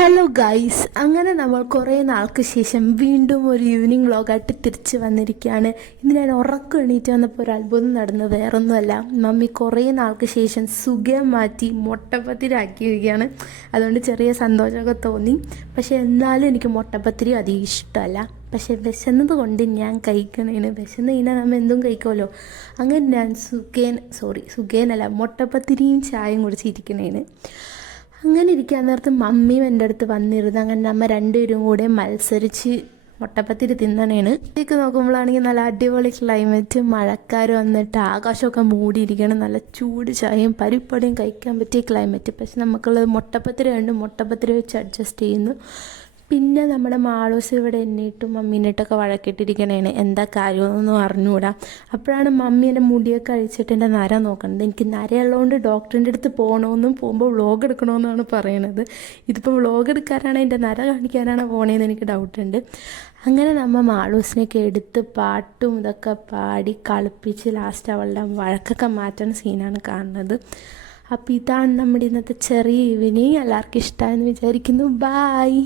Hello guys, അങ്ങനെ നമ്മൾ കുറേ നാൾക്ക് ശേഷം വീണ്ടും ഒരു ഈവനിങ് വ്ളോഗായിട്ട് തിരിച്ച് വന്നിരിക്കുകയാണ്. ഇന്ന് ഞാൻ ഉറക്കം എണീറ്റ് വന്നപ്പോൾ ഒരു അത്ഭുതം നടന്നത് വേറൊന്നുമല്ല. മമ്മി കുറേ നാൾക്ക് ശേഷം സുഖം മാറ്റി മുട്ടപ്പത്തിരിയാക്കിയിരിക്കുകയാണ്. അതുകൊണ്ട് ചെറിയ സന്തോഷമൊക്കെ തോന്നി. പക്ഷേ എന്നാലും എനിക്ക് മുട്ടപ്പത്തിരി അധികം ഇഷ്ടമല്ല. പക്ഷേ വിശന്നത് കൊണ്ട് ഞാൻ കഴിക്കണേന്. വിശന്ന് കഴിഞ്ഞാൽ നമ്മൾ എന്തും കഴിക്കുമല്ലോ. അങ്ങനെ ഞാൻ സുഖേനല്ല മുട്ടപ്പത്തിരിയും ചായയും കുടിച്ചിരിക്കണേന്. അങ്ങനെ ഇരിക്കാൻ നേരത്ത് മമ്മിയും എൻ്റെ അടുത്ത് വന്നിരുന്നു. അങ്ങനെ നമ്മൾ രണ്ടുപേരും കൂടെ മത്സരിച്ച് മുട്ടപ്പത്തിരി തിന്നണേണ്. ഇതിലേക്ക് നോക്കുമ്പോഴാണെങ്കിൽ നല്ല അടിപൊളി ക്ലൈമറ്റ്, മഴക്കാർ വന്നിട്ട് ആകാശമൊക്കെ മൂടിയിരിക്കണം. നല്ല ചൂട് ചായയും പരിപ്പടിയും കഴിക്കാൻ പറ്റിയ ക്ലൈമറ്റ്. പക്ഷെ നമുക്കുള്ളത് മുട്ടപ്പത്തിരി കണ്ട് മുട്ടപ്പത്തിരി വെച്ച് അഡ്ജസ്റ്റ് ചെയ്യുന്നു. പിന്നെ നമ്മുടെ മാളൂസ് ഇവിടെ എന്നിട്ടും മമ്മീനിട്ടൊക്കെ വഴക്കിട്ടിരിക്കണേണ്. എന്താ കാര്യമൊന്നും അറിഞ്ഞുകൂടാ. അപ്പോഴാണ് മമ്മി എൻ്റെ മുടിയൊക്കെ അഴിച്ചിട്ട് എൻ്റെ നര നോക്കണത്. എനിക്ക് നരയുള്ളതുകൊണ്ട് ഡോക്ടറിൻ്റെ അടുത്ത് പോകണമെന്നും പോകുമ്പോൾ വ്ളോഗ് എടുക്കണമെന്നാണ് പറയണത്. ഇതിപ്പോൾ വ്ളോഗ് എടുക്കാനാണ് എൻ്റെ നര കാണിക്കാനാണ് പോണേന്ന് എനിക്ക് ഡൗട്ടുണ്ട്. അങ്ങനെ നമ്മൾ മാളൂസിനെയൊക്കെ എടുത്ത് പാട്ടും ഇതൊക്കെ പാടി കളിപ്പിച്ച് ലാസ്റ്റ് അവളുടെ വഴക്കൊക്കെ മാറ്റുന്ന സീനാണ് കാണുന്നത്. അപ്പോൾ ഇതാണ് നമ്മുടെ ഇന്നത്തെ ചെറിയ ഈവനിങ്. എല്ലാവർക്കും ഇഷ്ടമായെന്ന് വിചാരിക്കുന്നു. ബായ്.